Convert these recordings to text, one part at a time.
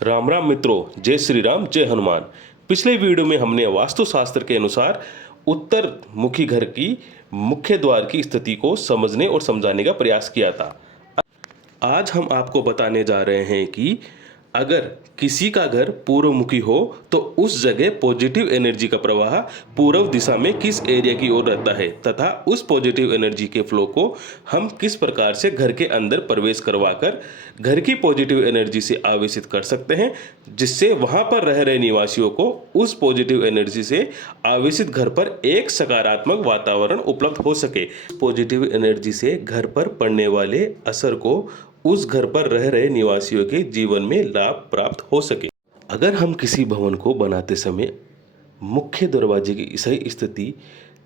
राम राम मित्रों, जय श्री राम, जय हनुमान। पिछले वीडियो में हमने वास्तुशास्त्र के अनुसार उत्तर मुखी घर की मुख्य द्वार की स्थिति को समझने और समझाने का प्रयास किया था। आज हम आपको बताने जा रहे हैं कि अगर किसी का घर पूर्वमुखी हो तो उस जगह पॉजिटिव एनर्जी का प्रवाह पूर्व दिशा में किस एरिया की ओर रहता है तथा उस पॉजिटिव एनर्जी के फ्लो को हम किस प्रकार से घर के अंदर प्रवेश करवाकर घर की पॉजिटिव एनर्जी से आवेशित कर सकते हैं, जिससे वहां पर रह रहे निवासियों को उस पॉजिटिव एनर्जी से आवेशित घर पर एक सकारात्मक वातावरण उपलब्ध हो सके। पॉजिटिव एनर्जी से घर पर पड़ने वाले असर को उस घर पर रह रहे निवासियों के जीवन में लाभ प्राप्त हो सके। अगर हम किसी भवन को बनाते समय मुख्य दरवाजे की सही स्थिति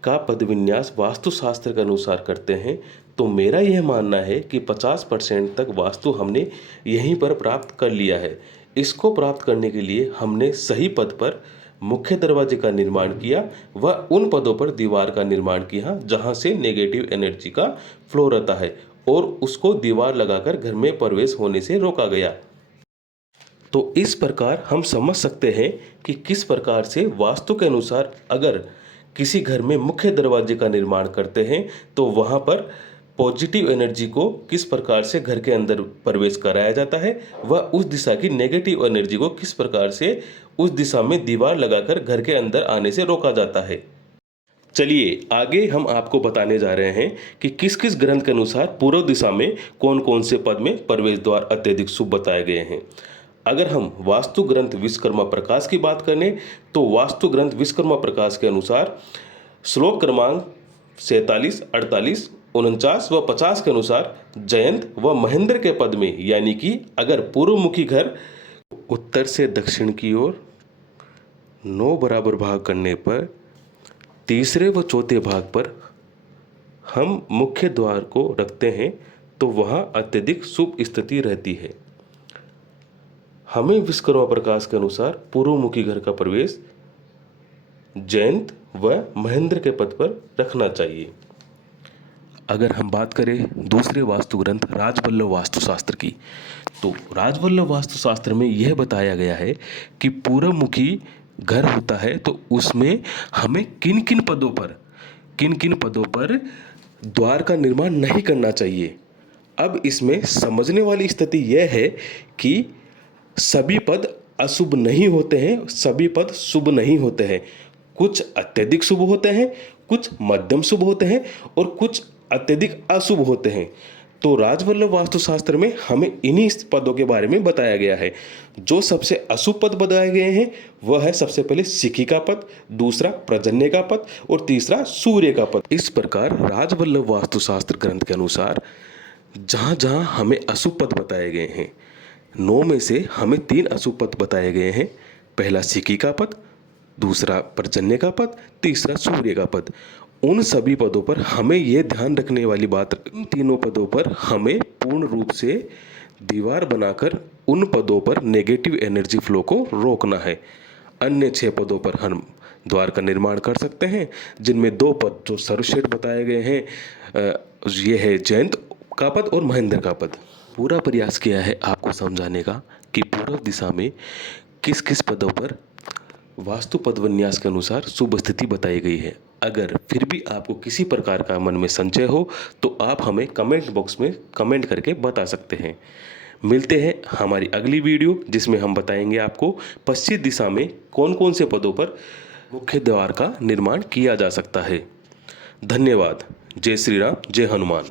का पदविन्यास वास्तुशास्त्र के अनुसार करते हैं तो मेरा यह मानना है कि 50% तक वास्तु हमने यहीं पर प्राप्त कर लिया है। इसको प्राप्त करने के लिए हमने सही पद पर मुख्य दरवाजे का निर्माण किया व उन पदों पर दीवार का निर्माण किया जहां से नेगेटिव एनर्जी का फ्लो रहता है और उसको दीवार लगाकर घर में प्रवेश होने से रोका गया। तो इस प्रकार हम समझ सकते हैं कि किस प्रकार से वास्तु के अनुसार अगर किसी घर में मुख्य दरवाजे का निर्माण करते हैं तो वहां पर पॉजिटिव एनर्जी को किस प्रकार से घर के अंदर प्रवेश कराया जाता है व उस दिशा की नेगेटिव एनर्जी को किस प्रकार से उस दिशा में दीवार लगाकर घर के अंदर आने से रोका जाता है। चलिए आगे हम आपको बताने जा रहे हैं कि किस किस ग्रंथ के अनुसार पूर्व दिशा में कौन कौन से पद में प्रवेश द्वार अत्यधिक शुभ बताए गए हैं। अगर हम वास्तु ग्रंथ विश्वकर्मा प्रकाश की बात करें तो वास्तु ग्रंथ विश्वकर्मा प्रकाश के अनुसार श्लोक क्रमांक 47, 48, 49 व 50 के अनुसार जयंत व महेंद्र के पद में, यानी कि अगर पूर्वमुखी घर उत्तर से दक्षिण की ओर 9 बराबर भाग करने पर तीसरे व चौथे भाग पर हम मुख्य द्वार को रखते हैं तो वहाँ अत्यधिक शुभ स्थिति रहती है। हमें विश्वकर्मा प्रकाश के अनुसार पूर्वमुखी घर का प्रवेश जयंत व महेंद्र के पद पर रखना चाहिए। अगर हम बात करें दूसरे वास्तु ग्रंथ राजवल्लभ वास्तुशास्त्र की, तो राजवल्लभ वास्तुशास्त्र में यह बताया गया है कि पूर्वमुखी घर होता है तो उसमें हमें किन किन पदों पर द्वार का निर्माण नहीं करना चाहिए। अब इसमें समझने वाली स्थिति यह है कि सभी पद अशुभ नहीं होते हैं, सभी पद शुभ नहीं होते हैं। कुछ अत्यधिक शुभ होते हैं, कुछ मध्यम शुभ होते हैं और कुछ अत्यधिक अशुभ होते हैं। तो राजवल्लभ वास्तुशास्त्र में हमें इन्हीं पदों के बारे में बताया गया है। जो सबसे अशुभ पद बताए गए हैं वह है सबसे पहले शिखी का पद, दूसरा पर्जन्य का पद और तीसरा सूर्य का पद। इस प्रकार राजवल्लभ वास्तुशास्त्र ग्रंथ के अनुसार जहाँ जहाँ हमें अशुभ पद बताए गए हैं, 9 में से हमें 3 अशुभ पद बताए गए हैं। पहला शिखी का पद, दूसरा पर्जन्य का पद, तीसरा सूर्य का पद। उन सभी पदों पर हमें यह ध्यान रखने वाली बात, इन तीनों पदों पर हमें पूर्ण रूप से दीवार बनाकर उन पदों पर नेगेटिव एनर्जी फ्लो को रोकना है। अन्य 6 पदों पर हम द्वार का निर्माण कर सकते हैं, जिनमें 2 पद जो सर्वश्रेष्ठ बताए गए हैं, ये है जयंत का पद और महेंद्र का पद। पूरा प्रयास किया है आपको समझाने का कि पूर्व दिशा में किस किस पदों पर वास्तु पदविन्यास के अनुसार शुभ स्थिति बताई गई है। अगर फिर भी आपको किसी प्रकार का मन में संशय हो तो आप हमें कमेंट बॉक्स में कमेंट करके बता सकते हैं। मिलते हैं हमारी अगली वीडियो, जिसमें हम बताएंगे आपको पश्चिम दिशा में कौन कौन से पदों पर मुख्य द्वार का निर्माण किया जा सकता है। धन्यवाद। जय श्री राम, जय हनुमान।